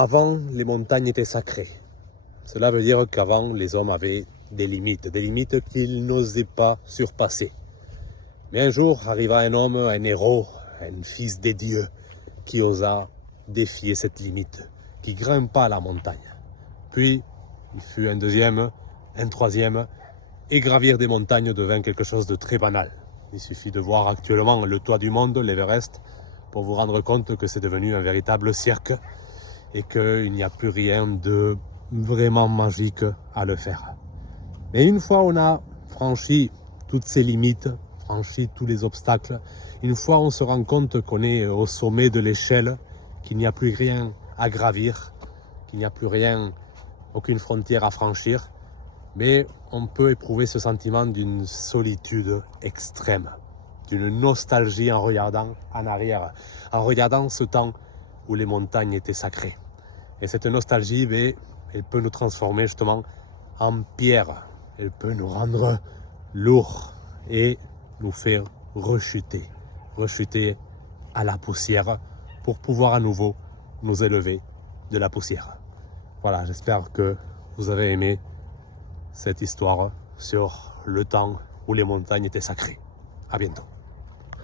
Avant, les montagnes étaient sacrées. Cela veut dire qu'avant, les hommes avaient des limites qu'ils n'osaient pas surpasser. Mais un jour arriva un homme, un héros, un fils des dieux, qui osa défier cette limite, qui grimpa la montagne. Puis, il fut un deuxième, un troisième, et gravir des montagnes devint quelque chose de très banal. Il suffit de voir actuellement le toit du monde, l'Everest, pour vous rendre compte que c'est devenu un véritable cirque et qu'il n'y a plus rien de vraiment magique à le faire. Mais une fois on a franchi toutes ces limites, franchi tous les obstacles, une fois on se rend compte qu'on est au sommet de l'échelle, qu'il n'y a plus rien à gravir, qu'il n'y a plus rien, aucune frontière à franchir, mais on peut éprouver ce sentiment d'une solitude extrême, d'une nostalgie en regardant en arrière, en regardant ce temps où les montagnes étaient sacrées. Et cette nostalgie, elle peut nous transformer justement en pierre, elle peut nous rendre lourds et nous faire rechuter à la poussière pour pouvoir à nouveau nous élever de la poussière. Voilà, j'espère que vous avez aimé cette histoire sur le temps où les montagnes étaient sacrées. À bientôt.